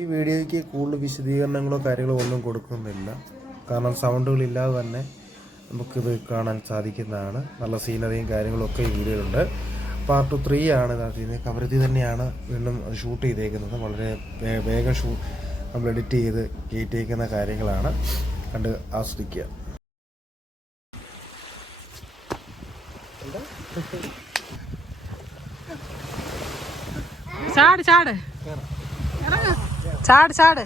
ഈ വീഡിയോയ്ക്ക് കൂടുതൽ വിശദീകരണങ്ങളോ കാര്യങ്ങളോ ഒന്നും കൊടുക്കുന്നില്ല. കാരണം സൗണ്ടുകളില്ലാതെ തന്നെ നമുക്കിത് കാണാൻ സാധിക്കുന്നതാണ്. നല്ല സീനറിയും കാര്യങ്ങളൊക്കെ ഈ വീഡിയോയിലുണ്ട്. പാർട്ട് 3 ആണ് ഇതിന് കവരത്തി തന്നെയാണ് വീണ്ടും അത് ഷൂട്ട് ചെയ്തേക്കുന്നത്. വളരെ വേഗം നമ്മൾ എഡിറ്റ് ചെയ്ത് കയറ്റിയേക്കുന്ന കാര്യങ്ങളാണ്. കണ്ട് ആസ്വദിക്കുക. ചാട് ചാട് ചാട് ചാട്.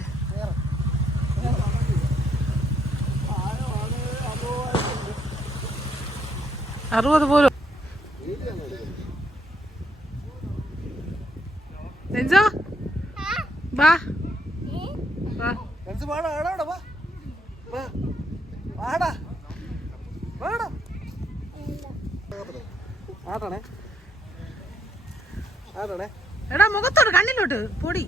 അറുപത് പോലും എൻസോ വാ വാ. എടാ മുഖത്തോട് കണ്ണിലോട്ട് പൊടി.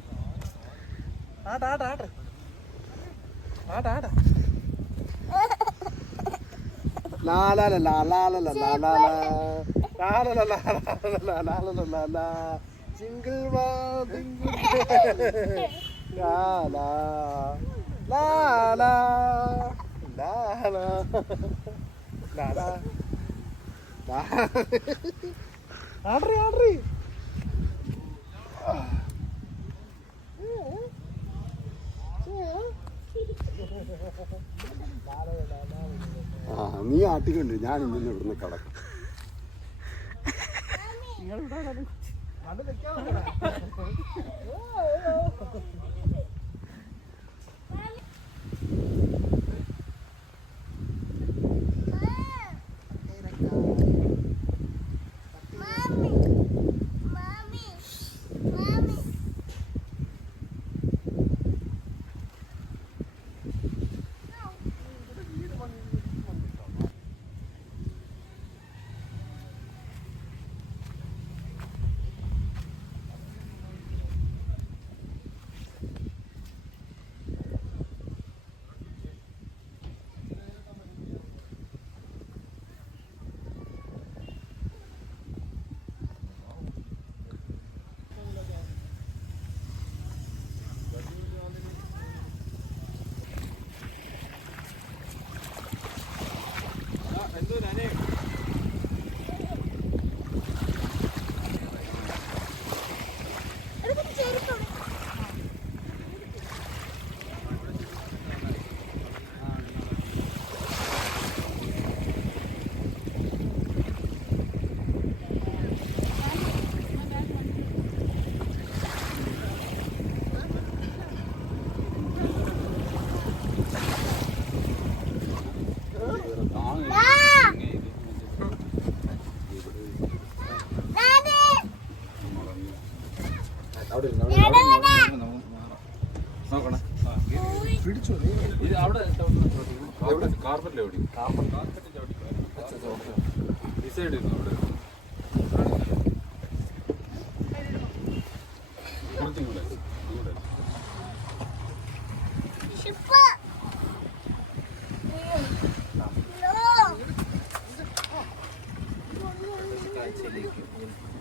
നീ ആട്ടിക്കൊണ്ട് ഞാൻ ഇങ്ങനെ ഇവിടുന്ന് കിടക്കും.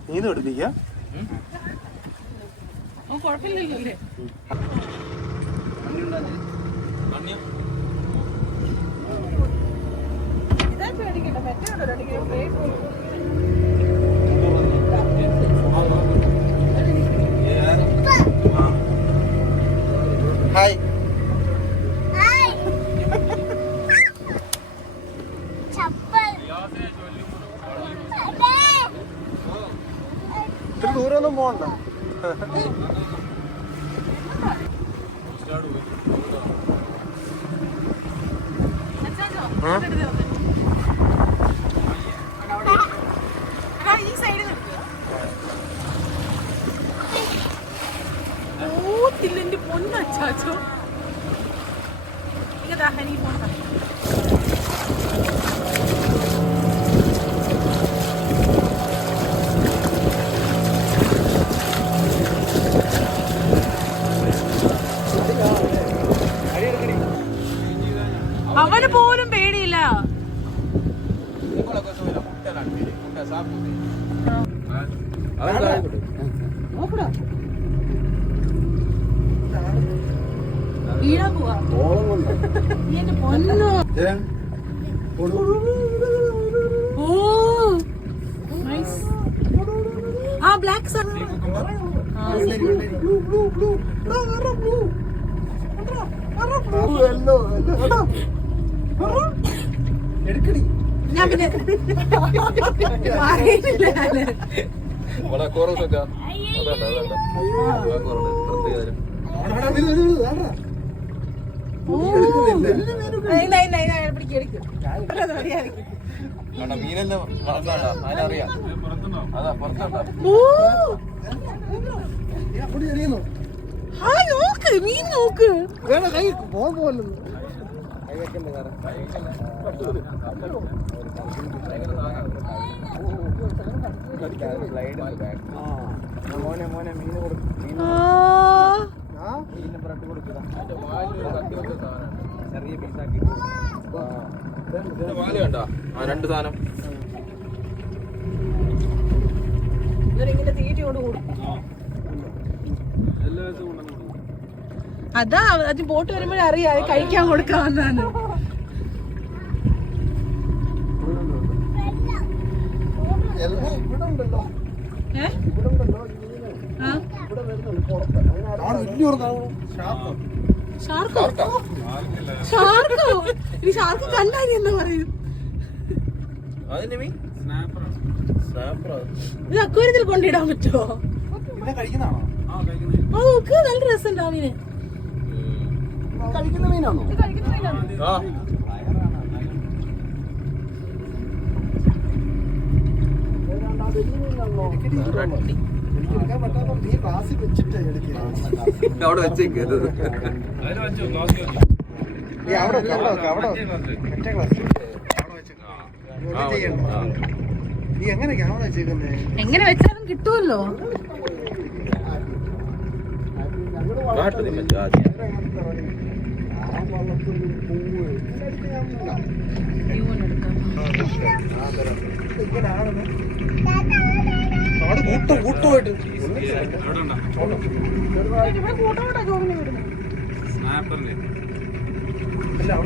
നീന്ന് പഠിപ്പിക്കാം. കുഴപ്പമില്ലല്ലേ? ഹായ്. ഇത്ര ദൂരമൊന്നും പോകണ്ട. ിന്റെ പൊന്നച്ചാച്ചോ ഇതാ ഹനി പോണ്ട. അവന് പോലും പേടിയില്ല. നോക്കടാ വീഴാൻ പോവാ. ഓളം കൊണ്ട് നീ എന്റെ പൊന്നോ. ഓ നൈസ്. ആ ബ്ലാക്ക് സൺ. ഞാൻ പിന്നെ അറിയില്ല. മീനല്ലേ അതിനറിയാം. അതാ പുറത്തോട്ടാ. നോക്ക് മീൻ നോക്ക്. വാല് കണ്ടോ? ആ രണ്ട് സാധനം ഇങ്ങനെ തീറ്റ കൊണ്ട് കൊടുക്കും. അതാ അത് ബോട്ട് വരുമ്പോഴേ അറിയാം കഴിക്കാൻ കൊടുക്കാവുന്നതാണ്. ഷാർക്ക് കണ്ടാ എന്താ പറയും? ഇത് അക്വേറിയത്തിൽ കൊണ്ടിടാൻ പറ്റുമോ? നോക്ക് നല്ല രസം മീന്. കഴിക്കുന്ന മീനാണോ? അവിടെ വെച്ചേക്ക്. എങ്ങനെ വെച്ചാലും കിട്ടുമല്ലോ.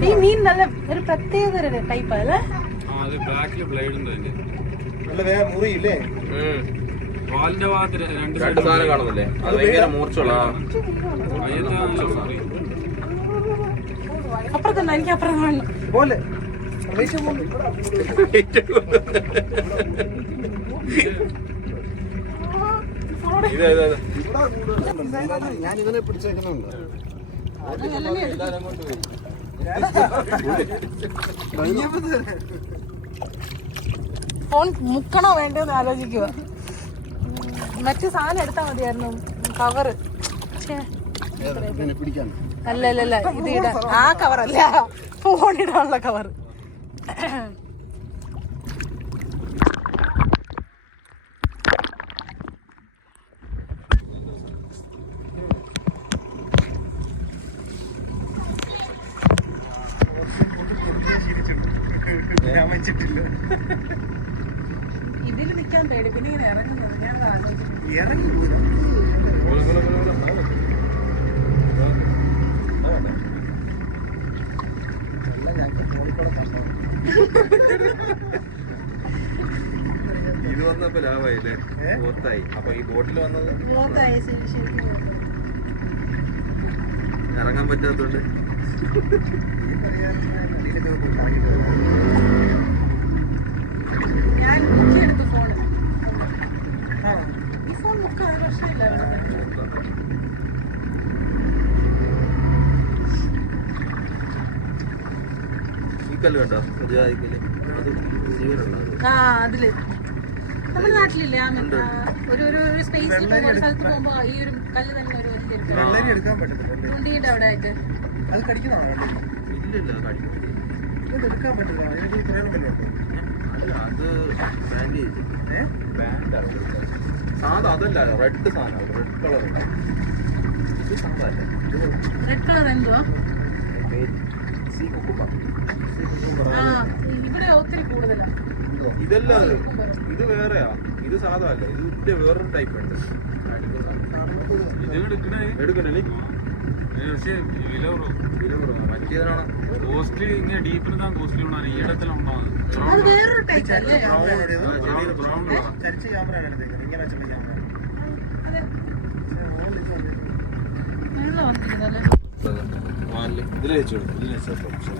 ഈ മീൻ നല്ല ഒരു പ്രത്യേക ടൈപ്പ് അല്ലേ? മുറിയില്ലേ? രണ്ട് സാധനം കാണുന്നില്ലേ? അത് ഭയങ്കര മൂർച്ചുള്ള. അപ്പുറത്തുണ്ടോ? എനിക്ക് അപ്പുറം കാണണം. പോലെ ഞാൻ ഇതിനെ പിടിച്ചേക്കുന്നുണ്ട്. ഫോൺ മുക്കണോ വേണ്ടോന്ന് ആലോചിക്കുക. മറ്റു സാധനം എടുത്താൽ മതിയായിരുന്നു. കവറ് പിടിക്കാൻ അല്ലല്ല ഇത് ഇടാൻ. ആ കവറല്ല, ഫോൺ ഇടാനുള്ള കവർ. ഇതിൽ നിൽക്കാൻ പേടി. പിന്നെ ഇങ്ങനെ ഇറങ്ങുന്നത് ഞാൻ ഇത് വന്നപ്പോ ലാഭമായില്ലേ? മൂത്തായി. അപ്പൊ ഈ ബോട്ടിൽ വന്നത് ഇറങ്ങാൻ പറ്റാത്തോണ്ട് ഞാൻ മുക്കിയെടുത്തു ഫോണ്. ഈ ഫോൺ മുക്കാൻ പ്രശ്നമില്ല. ഈ കല്ല് കണ്ടോ? ജാതിക്കല്. അത് ജീവനുള്ള ആ അതില് നമ്മുടെ നാട്ടിലില്ലേ ആ ഒരു സ്പേസിൽ ഒരു സ്ഥലത്ത് പോകുമ്പോ ഈ ഒരു കല്ല് തന്നെ ഒരു വലിയ എടുക്കാൻ പറ്റത്തില്ല. തുണ്ടിയുടെ അവിടെ ആയിട്ട് അത് കടിക്കുന്നതാണോ? ഇല്ലില്ല, കടിക്കും. എടുക്കാൻ പറ്റില്ല. അതിനൊരു പ്രയോജനമല്ലോ. അല്ല, അത് ബാൻഡേജ്. സാധാ അതല്ല, റെഡ് സാധനം, റെഡ് കളർ. ഇത് സാധാ അല്ല. റെഡ് കളർ എന്തുവാ? Sea cucumber. ആ ഇവിടെ ഒത്തിരി കൂടുതലാണ്. ഇതല്ല, ഇത് വേറെയാ. ഇത് സാധാ അല്ല, ഇതിന്റെ വേറൊരു ടൈപ്പ് ഉണ്ട്. എടുക്കണേ പക്ഷേ വില കുറവ് മറ്റേതാണ് കോസ്റ്റ്ലി ഇങ്ങനെ ഡീപ്പിന് താൻ കോസ്റ്റ്ലി ഉണ്ടാകും ഈ ഇടത്തിലാണ് ഉണ്ടാകുന്നത് അത് വേറൊരു ടൈപ്പ് അല്ലേ ബ്രൗൺ ചരിച്ച ക്യാമറയാണ് എടുത്തേക്കുന്നത് ഇങ്ങനെ വെച്ചിട്ട് ക്യാമറ വെള്ളം വന്നിരിക്കുന്നല്ലേ ഇതിൽ വെച്ചു ഇതിൽ വെച്ചു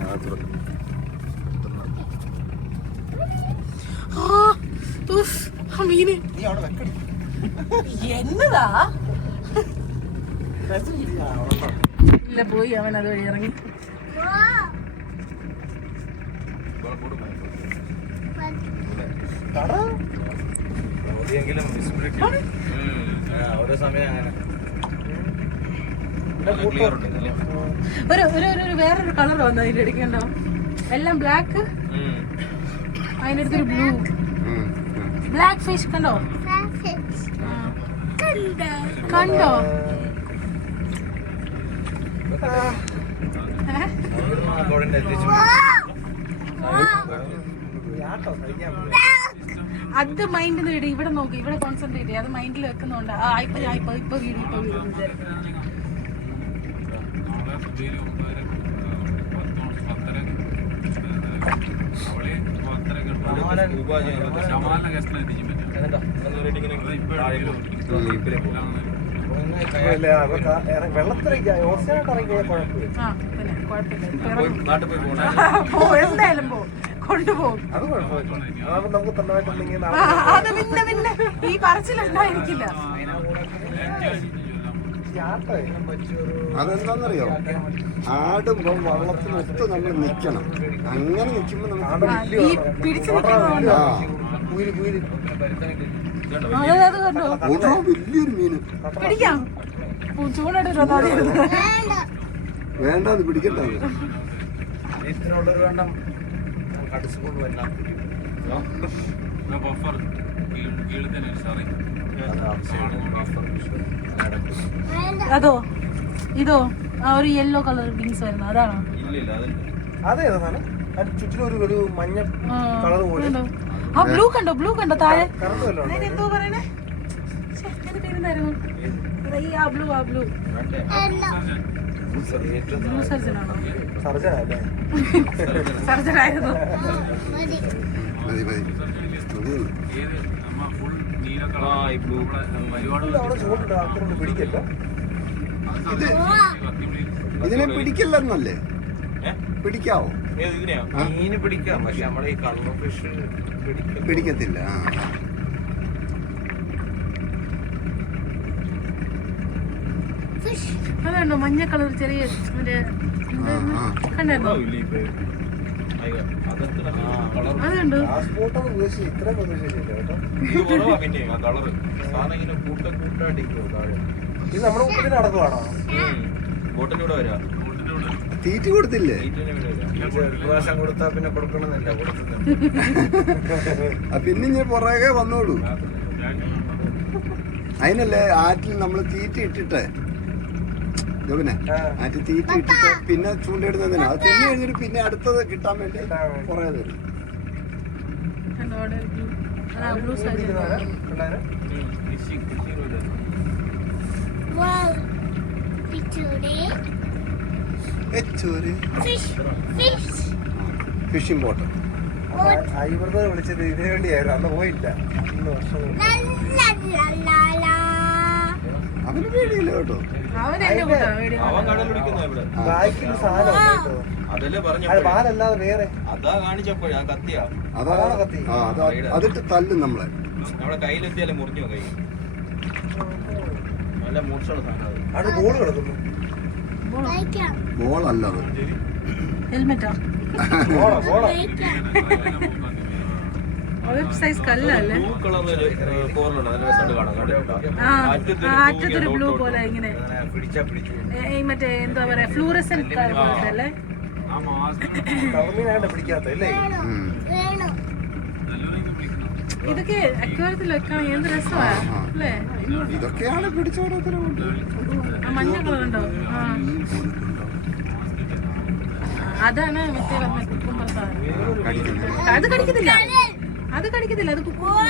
മീന് നീ അവിടെ വെക്കടി എന്നതാ ഇല്ല പോയി അവൻ അത് വഴി ഇറങ്ങി ഓരോ സമയം അങ്ങനെ ഒരു ഒരു ഒരു വേറൊരു കളർ വന്നു അതിന്റെ ഇടയ്ക്കുണ്ടോ എല്ലാം ബ്ലാക്ക് അതിന്റെ അടുത്തൊരു ബ്ലൂ ബ്ലാക്ക് ഫിഷ് കണ്ടോ കണ്ടോ അത് മൈൻഡിൽ നിന്ന് ഇവിടെ നോക്കി ഇവിടെ കോൺസെൻട്രേറ്റ് ചെയ്യും അത് മൈൻഡിൽ വെക്കുന്നുണ്ട് ഇപ്പൊ വീട് വെള്ളത്തിലേക്ക് ഓസ്ട്രേലിയ ഇറങ്ങിയ കുഴപ്പമില്ല ആ പിന്നെ കുഴപ്പമില്ല നാട്ടിൽ പോയി പോകണം എന്തായാലും പോകും കൊണ്ടുപോകും അത് കുഴപ്പമില്ല അതാവുമ്പോ നമുക്ക് തന്നമായിട്ടുണ്ടെങ്കിൽ അത് പിന്നെ ഈ പറച്ചിലുണ്ടായിരിക്കില്ല അതെന്താന്നറിയോ ആടുമ്പോ വള്ളത്തിനൊത്ത് നമ്മൾ നിക്കണം അങ്ങനെ നിക്കുമ്പോ നമുക്ക് ഈ പിടിച്ചു നിൽക്കുന്നതുകൊണ്ടോ അത് കണ്ടോ ഓരോ വലിയൊരു മീന് പിടിക്കാം ചൂണ്ടിട്ടോ വേണ്ടത് പിടിക്കണ്ട ഇതിനുള്ളൊരു വേണ്ട കടിച്ചുകൊണ്ട് വരണം ബഫർ കീഴത്തന്നെ സാറേ അതോ ഇതോ ആ ഒരു യെല്ലോ കളർ ബീൻസ് വരുന്നത് അതാണോ ഇല്ലില്ല അതില്ല അതേതാ സാധനം അത് ചുറ്റിനും ഒരു മഞ്ഞ കളർ പോലെ ആ ബ്ലൂ കണ്ടോ താഴെ കറണ്ട് വല്ലോ എന്തോ പറയണേ പേരെന്തായിരുന്നു ആ ബ്ലൂ ബ്ലൂ സർജനാണോ സർജനല്ലേ സർജനായിരുന്നു മതി മതി ഏത് നമ്മ ഫുൾ നീല കളർ ബ്ലൂ ഒരുപാട് അവിടെ ചൂടുണ്ട് ആൾക്കാരോട് പിടിക്കല്ലോ ഇതിനെ പിടിക്കില്ലെന്നല്ലേ പിടിക്കാവോ ഇതിനെയാ മീന് പിടിക്കാം പക്ഷെ നമ്മളെ ഈ കളർ ഫിഷ് പിടിക്കത്തില്ല അതുണ്ടോ മഞ്ഞ കളർ ചെറിയ മറ്റേ കണ്ടായിരുന്നോ അതുണ്ട് പാസ്പോർട്ടൊന്നും ഉദ്ദേശിച്ച് ഇത്രയും പ്രതീക്ഷിച്ചില്ല കേട്ടോ പിന്നെ ആ കളറ് സാധനം ഇങ്ങനെ കൂട്ടായിട്ടിരിക്കുമോ താഴെ ഇത് നമ്മുടെ കൂട്ടത്തിൽ നടക്കുവാണോ ബോട്ടിലൂടെ വരാം തീറ്റ കൊടുത്തില്ലേ പ്രാവശ്യം കൊടുത്താൽ പിന്നെ കൊടുക്കണമെന്നില്ല കൊടുക്കുന്നുണ്ട് പിന്നെ ഞാൻ പുറകെ വന്നോളൂ അതിനല്ലേ ആറ്റിൽ നമ്മൾ തീറ്റ ഇട്ടിട്ട് പിന്നെ ആറ്റിൽ തീറ്റ ഇട്ടിട്ട് പിന്നെ ചൂണ്ടയിടുന്നതിനാ അത് തിന്നു കഴിഞ്ഞിട്ട് പിന്നെ അടുത്തത് കിട്ടാൻ വേണ്ടി കുറേ തരും ബ്ലൂ സർജൻ ഫിഷിംഗ് ബോട്ട് ഐവൃത വിളിച്ചത് ഇതിനു വേണ്ടിയായിരുന്നു അന്ന് പോയില്ല 3 വർഷം അവന് പേടിയില്ല കേട്ടോ അവൻ കടൽ പിടിക്കുന്ന ഇവിടെ ബാക്കിൽ സാധനം കേട്ടോ അതല്ലേ പറഞ്ഞു പാലല്ലാതെ വേറെ അതാ കാണിച്ചപ്പോഴാ കത്തിയാ അതാണ് കത്തി അതിട്ട് തല്ലും നമ്മളെ നമ്മുടെ കയ്യിലെത്തിയാലേ മുറിഞ്ഞു കൈ നല്ല മൂർച്ചയുള്ള സാധനം അത് ബോൾ കിടക്കുന്നു ബോളല്ല അത് ഹെൽമെറ്റാ ബോളാ ബോളാ സൈസ് കല്ലല്ലേ ബ്ലൂ കളറിൽ കോറിലുണ്ട് അതിന്റെ രസമുണ്ട് കാണാൻ കണ്ടിട്ടുണ്ടോ അറ്റത്തൊരു ബ്ലൂ പോലെ ഇങ്ങനെ പിടിച്ചാ പിടിച്ചു മറ്റേ എന്താ പറയാ ഫ്ലൂറസെന്റ് അല്ലേ ആ മാസ്ക് കറമീനായിട്ട് പിടിക്കാത്ത അല്ലേ ഇതൊക്കെ അക്വാറിയത്തിൽ വെക്കാൻ എന്ത് രസമാണ് അല്ലേ ഇതൊക്കെയാണ് പിടിച്ചോടത്തിലുണ്ട് ആ മഞ്ഞ കളർ ഉണ്ടോ അതാണ് മറ്റേ പറഞ്ഞ കുക്കുംബർ സാധനം അത് കടിക്കത്തില്ല അത് കുക്കുംബർ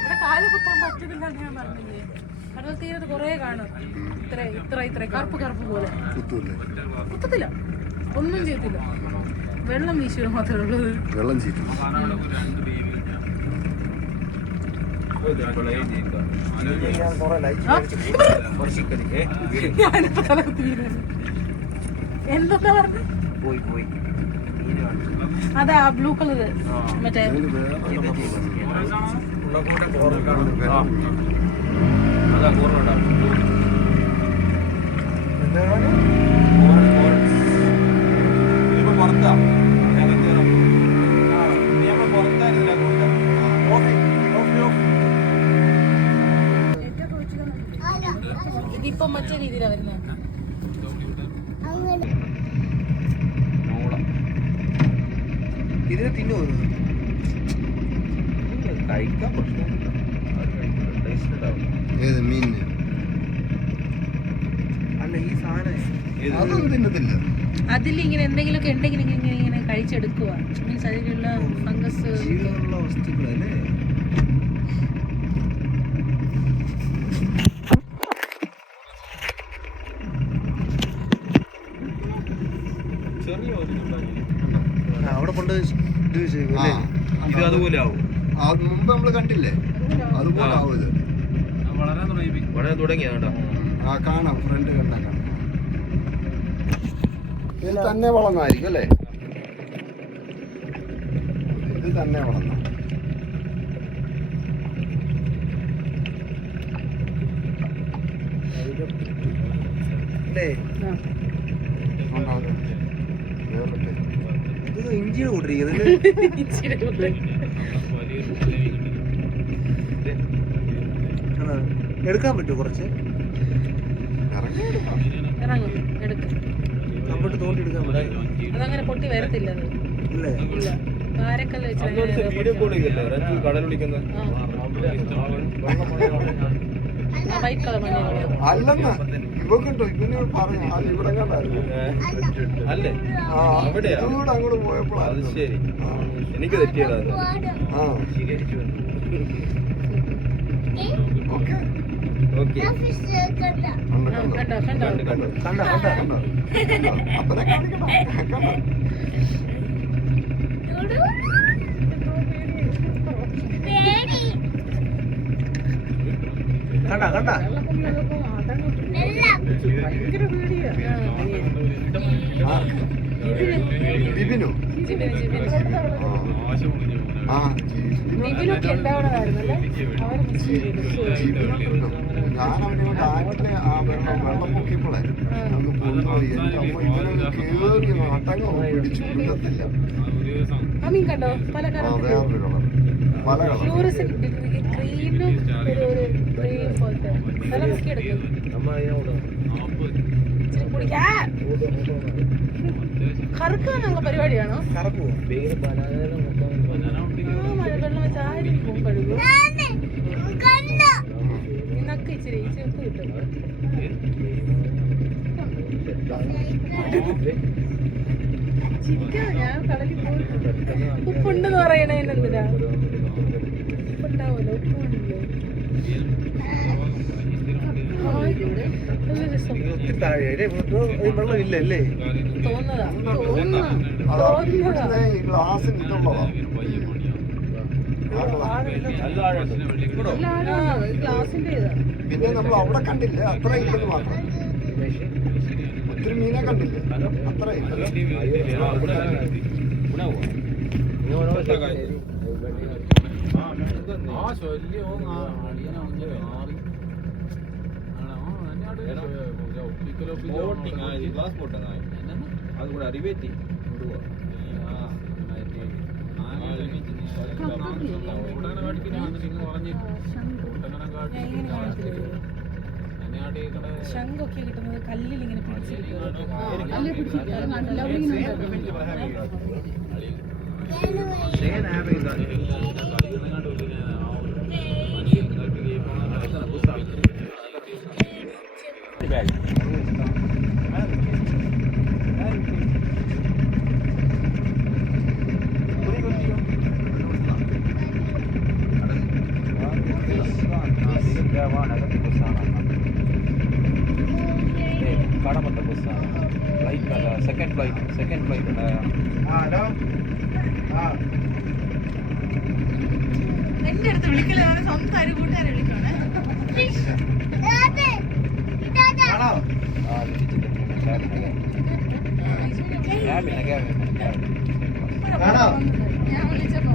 ഇവിടെ കാല് കുത്താൻ പറ്റുന്നില്ല ഞാൻ പറഞ്ഞില്ലേ. കടൽ തീരത്ത് കുറേ കാണും ഇത്ര കറുപ്പ് പോലെ. കുത്തത്തില്ല, ഒന്നും ചെയ്യത്തില്ല, വെള്ളം വീശുക മാത്രമേ ഉള്ളൂ. വെള്ളം ചീറ്റും. ഞാനിപ്പോ തല കുത്തിയിരുന്നു. എന്താ പറഞ്ഞു? അതാ ബ്ലൂ കളറ് മറ്റേ ഇതിപ്പോ മറ്റേ രീതിയിലാ വരുന്നത്. ഇതിനെ തിന്നു കഴിക്കാൻ പ്രശ്നമൊന്നുമില്ല. ഏത് മീനിന്? അല്ല ഈ സാധനം അതൊന്നും തിന്നത്തില്ല. അതിൽ ഇങ്ങനെ എന്തെങ്കിലുമൊക്കെ ഉണ്ടെങ്കിൽ ഇങ്ങനെ കഴിച്ചെടുക്കുക. മീൻസ് അതിലുള്ള ഫംഗസ് ജീവനുള്ള വസ്തുക്കളല്ലേ. അവിടെ കൊണ്ട് ഇത് അതുപോലെ ആവും. മുമ്പ് നമ്മള് കണ്ടില്ലേ, അതുപോലെ ആവും ഇത്. വളരെ തുടങ്ങിയ കേട്ടോ. ആ കാണാം, ഫ്രണ്ട് കണ്ടാ കാണാം. ഇത് തന്നെ വളർന്നായിരിക്കും അല്ലേ? ഇത് തന്നെ വളർന്ന അല്ലേ. ഇത് ഇഞ്ചിയുടെ കൂട്ടിരിക്കുന്നത് എടുക്കാൻ പറ്റുമോ? കുറച്ച് ഇറങ്ങും, എടുക്കും. കമ്പിട്ട് തോണ്ടി എടുക്കാൻ പറ്റും. അതങ്ങനെ പൊട്ടി വരത്തില്ല. അത് ഇല്ലേ? ഇല്ല, കാരക്കല്ല് വെച്ച് വീഡിയോ കോൾ ചെയ്തല്ലേ കടൽ വിളിക്കുന്നത്. വൈറ്റ് കളർ മഞ്ഞ. അല്ലെന്ന് ഇവക്കുണ്ടോ? ഇവന് പറഞ്ഞു അത് ഇവിടെ കണ്ടായിരുന്നു. അല്ലേ? ആ ഇതുകൂടെ അങ്ങോട്ട് പോയപ്പോഴാണ്. അത് ശരി, എനിക്ക് തെറ്റിയതാണ്. ആ ഓക്കെ ഓക്കെ. കണ്ടോ അപ്പനെ കാണിക്കണോ? കണ്ടോ? കണ്ട ഭയങ്കര പേടിയാ. ജിബിനു ആ ജിബിനൊക്കെ ഉണ്ടാവണമായിരുന്നല്ലേ. അവരെ മിസ് ചെയ്തു. ഞാൻ അവനെ കൊണ്ട് ആറ്റിലെ ആ വെള്ളം പൊക്കിയപ്പോളെ ഒന്ന് കൊണ്ടുപോയി. എന്റെ അമ്മ ഇവനെ കേറി നാട്ടങ്ങ പിടിച്ചു വിടത്തില്ല. ആ മീൻ കണ്ടോ? പല കളർ, വേറൊരു കളർ, പല കളർ. ഫ്ലൂറസെന്റ് ക്രീനും ഒരു ക്രീം പോലത്തെ. നല്ല മുക്കിയെടുക്കും. കറുക്കാനുള്ള പരിപാടിയാണോ? വെള്ളം വെച്ച് ആരും പോകും കഴുകും. നിന്നൊക്കെ ഇച്ചിരി ഉപ്പ് കിട്ടും. ചിരിക്കാ, ഞാൻ കടലിൽ പോയിട്ടുണ്ട്. ഉപ്പുണ്ടെന്ന് പറയണേനെന്തിനാ? ഉപ്പുണ്ടാവുമല്ലോ, ഉപ്പുണ്ടല്ലോ. വെള്ളം ഇല്ല അല്ലേ? തോന്നുന്നതാ. ഈ ഗ്ലാസ്സിന് ഇതുള്ളതാ. ഗ്ലാസിന്റെ ഇതാ. പിന്നെ നമ്മൾ അവിടെ കണ്ടില്ല, അത്ര ഇല്ലെന്ന് മാത്രം. ഒത്തിരി മീനെ കണ്ടില്ല, അത്ര அது கூட அறிவேத்தி ശംഖൊക്കെ കിട്ടുന്നത് കല്ലിൽ ഇങ്ങനെ പിടിച്ചിരിക്കും. അകത്ത് ബസ്സാണ് കടമത്തെ ബസ്സാണ് ഫ്ലൈറ്റ് സെക്കൻഡ് ഫ്ലൈറ്റ് എന്റെ അടുത്ത് വിളിക്കില്ല, സ്വന്തം അരി കൂട്ടുകാരെ വിളിക്കാണ്. ഞാൻ വിളിച്ചപ്പോ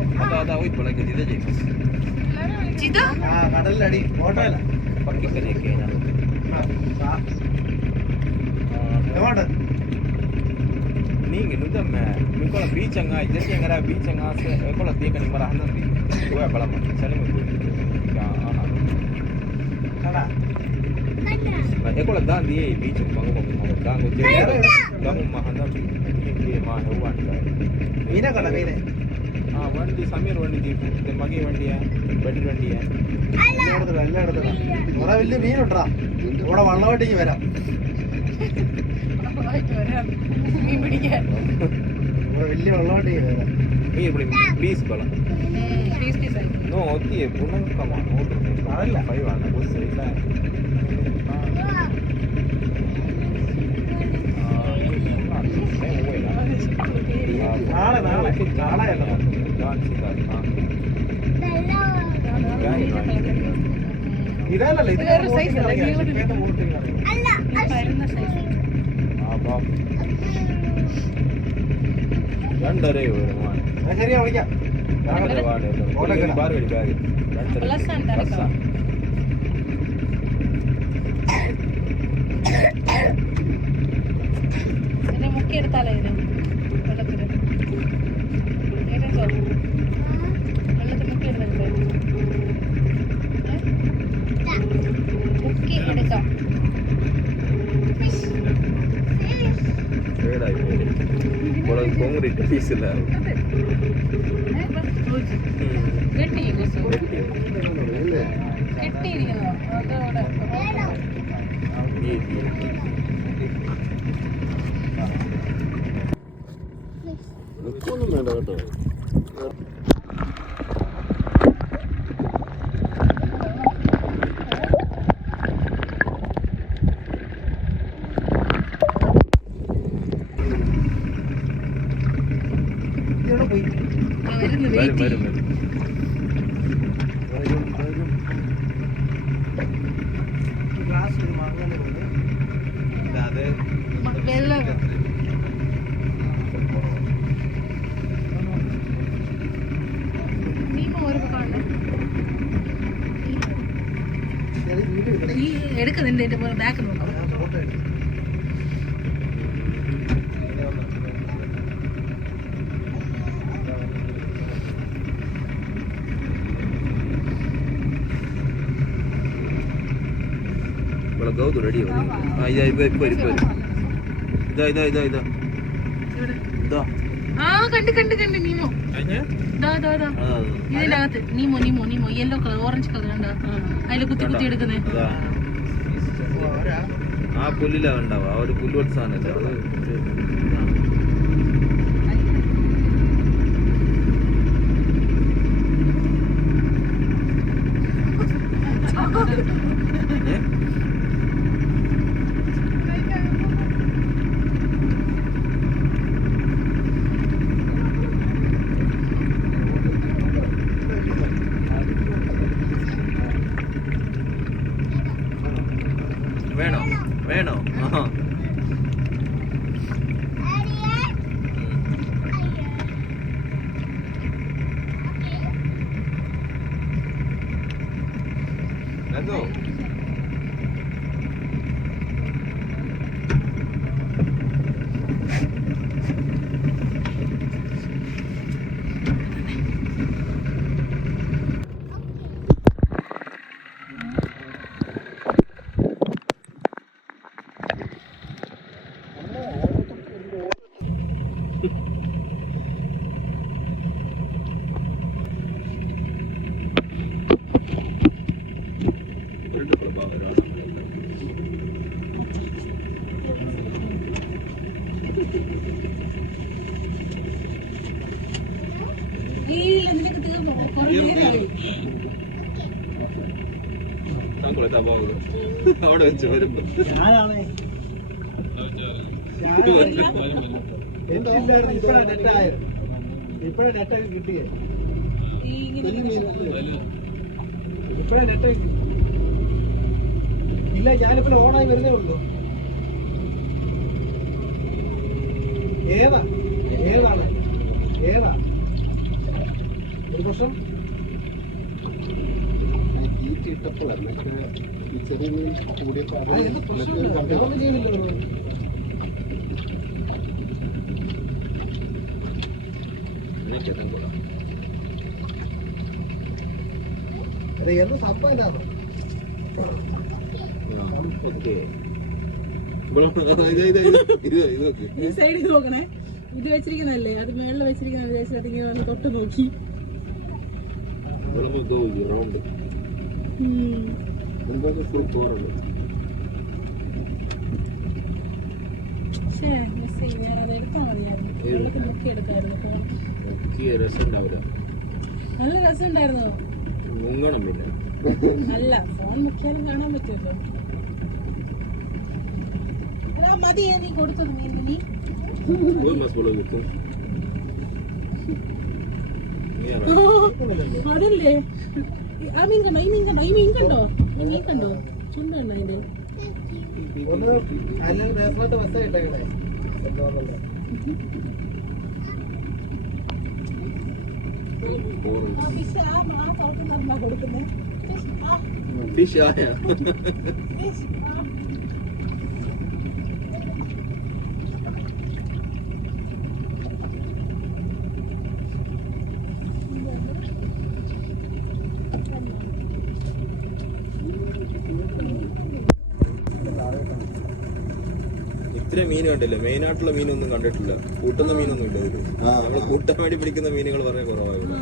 Jitha കടലിലടി ഫോട്ടോയില്ല Ningi nuda me mikola bichanga jesi ngara bichanga se ekola tiya kan mara hanandi goya balama sali me ka ana kada ekola dan diye bichu bango dan go je damu mahanandi ni ma hewan ka മീനെ കട മീനെ വണ്ടി സമീർ വണ്ടി jeep മകി വണ്ടിയാ bed വണ്ടിയാ എല്ലാം എടുത്തിടാം ഇവിടെ വലിയ മീനുണ്ടാ ഇവിടെ വള്ളമായിട്ടേക്ക് വരാം മീൻ പിടിക്കാൻ ഇവിടെ വലിയ വള്ളമായിട്ടേക്ക് വരാം നീ ഇവിടെ പീസ് ബല no tie punang kama അതല്ല 5 ആണ് ബസ് ഇല്ല ഇതല്ലല്ലോ ഇത് വേറെ size അല്ല, രണ്ടരേ ശരിയാ വിളിക്കാം മുക്കിയെടുത്താലേ ഇത് വെള്ളത്തിൽ മുക്കിയെടുത്തിട്ട് മുക്കി എടുക്കാം. കോൺക്രീറ്റ് പീസില്ല കെട്ടിയിരിക്കുന്നോ അതോടെ ഒന്നും വേണ്ട കേട്ടോ. വരുന്നു വരും വെയിറ്റ് വരും വരും വെള്ളം എടുക്കുന്നുണ്ട് എന്റെ ബാക്ക് നോക്കാം. ഇവിടെ ഗൗതു റെഡി ഇതാ ഇപ്പൊ വരും ഇതാ ഇതാ ഇതാ ഇതാ ഇവിടെ ഇതാ ആ കണ്ട് കണ്ട് കണ്ട് നീമോ ദാ ദാ ദാ ഇതിനകത്ത് നീമോ നീമോ നീമോ യെല്ലോ കളർ ഓറഞ്ച് കളർ കണ്ടാ അതിൽ കുത്തി കുത്തി എടുക്കുന്നേ. അതാ ആ പുല്ലിലാ ഉണ്ടാവുക ആ ഒരു പുല്ലുപോലത്തെ സാധനല്ലേ അത് വേണോ വേണോ ആ അതോ കുളത്താ പോകുന്നത് അവിടെ വെച്ച് വരുമ്പോ ഇപ്പഴേ നെറ്റൊക്കെ കിട്ടിയേ ഈ ഇങ്ങനെ ഇപ്പഴേ നെറ്റ് ഇല്ല. ഞാനിപ്പോ ഓണായി വരുന്നേ ഉള്ളൂ. ഏതാ ഏതാണ് ഏതാ ഒരു വർഷം ഇട്ടപ്പോഴല്ല ചെറിയ കൂടിയപ്പോ ചെയ്യുന്നില്ല. അതെ എന്ത് സംഭവം എന്താണോ ഈ സൈഡിൽ നോക്കണേ. ഇത് വെച്ചിരിക്കുന്നല്ലേ, അത് മേളിൽ വെച്ചിരിക്കുന്ന വിദേശത്തേക്ക് വന്ന് തൊട്ട് നോക്കി. അത് എടുത്താൽ മതിയായിരുന്നു. ബുക്ക് എടുക്കായിരുന്നു. നല്ല രസം ഉണ്ടായിരുന്നു. അല്ല, ഫോൺ മുക്കിയാലും കാണാൻ പറ്റുമല്ലോ. അതാ മതി നീ കൊടുത്തത് മീൻ. നീ അതല്ലേ ആ മീൻ കണ്ടോ? ഈ മീൻ കണ്ടോ? ഈ മീൻ കണ്ടോ? ഈ മീൻ കണ്ടോ? ചുണ്ടോ അതിന്റെ? കൊടുക്കുന്നേ ഫിഷ് ആയ ഇത്ര മീൻ കണ്ടില്ല. മെയിനായിട്ടുള്ള മീനൊന്നും കണ്ടിട്ടില്ല. കൂട്ടുന്ന മീനൊന്നും ഇല്ല ഇതില്. നമ്മള് കൂട്ടാൻ വേണ്ടി പിടിക്കുന്ന മീനുകൾ വളരെ കുറവാണ്.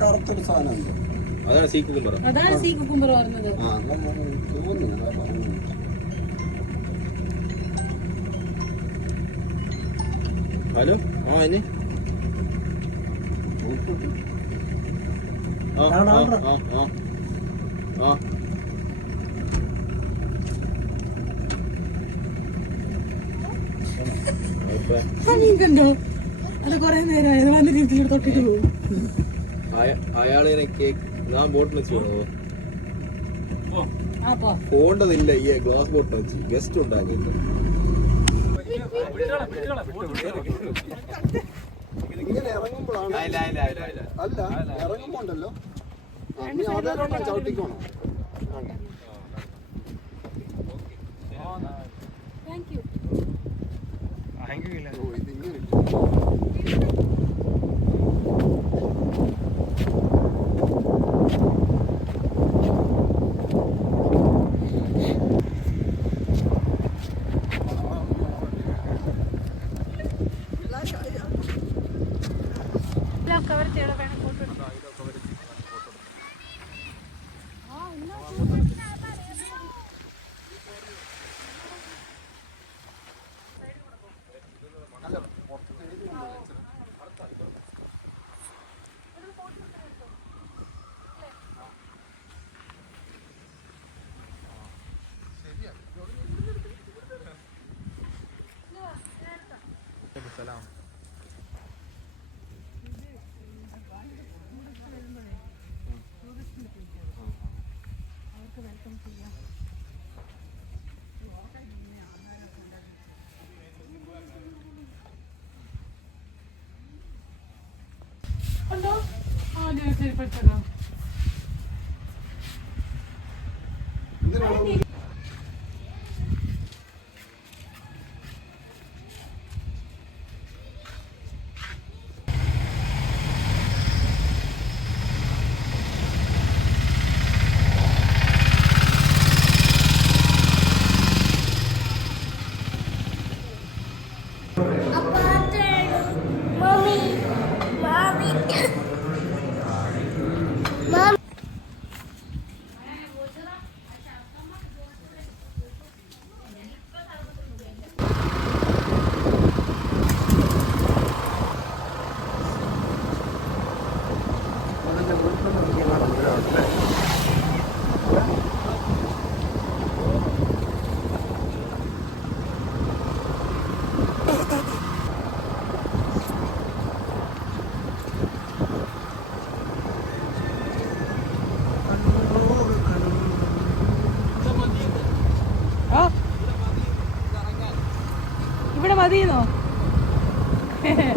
കറുത്തൊരു സാധനം അതാണ് സീ കുക്കുംബർ. അതാണ് സീ കുക്കുംബർ പറഞ്ഞത്. ഹലോ ആ ഇനി മീൻ കണ്ടോ? അത് കൊറേ നേരമായത് വന്ന രീതിയിൽ തൊട്ടിട്ട് പോകും. അയാള് എനിക്ക് ഞാൻ ബോട്ടിൽ വെച്ച് പോണോ അപ്പൊ പോണ്ടതില്ല. ഈ ഗ്ലാസ് ബോട്ടിൽ വെച്ച് ഗസ്റ്റ് ഉണ്ടാകില്ല. ഇങ്ങനെ ഇറങ്ങുമ്പോഴാണ് അല്ല ഇറങ്ങുമ്പോണ്ടല്ലോ ചവിട്ടിക്കോണം. Thank you. ഇതിങ്ങനെ കവർ ചെയ്യണം. വേണം ഫോട്ടോ അവർക്ക് വെൽക്കം ചെയ്യാം. ഉണ്ടോ? ആ ശരി പെട്ടതോ. അല്ലേ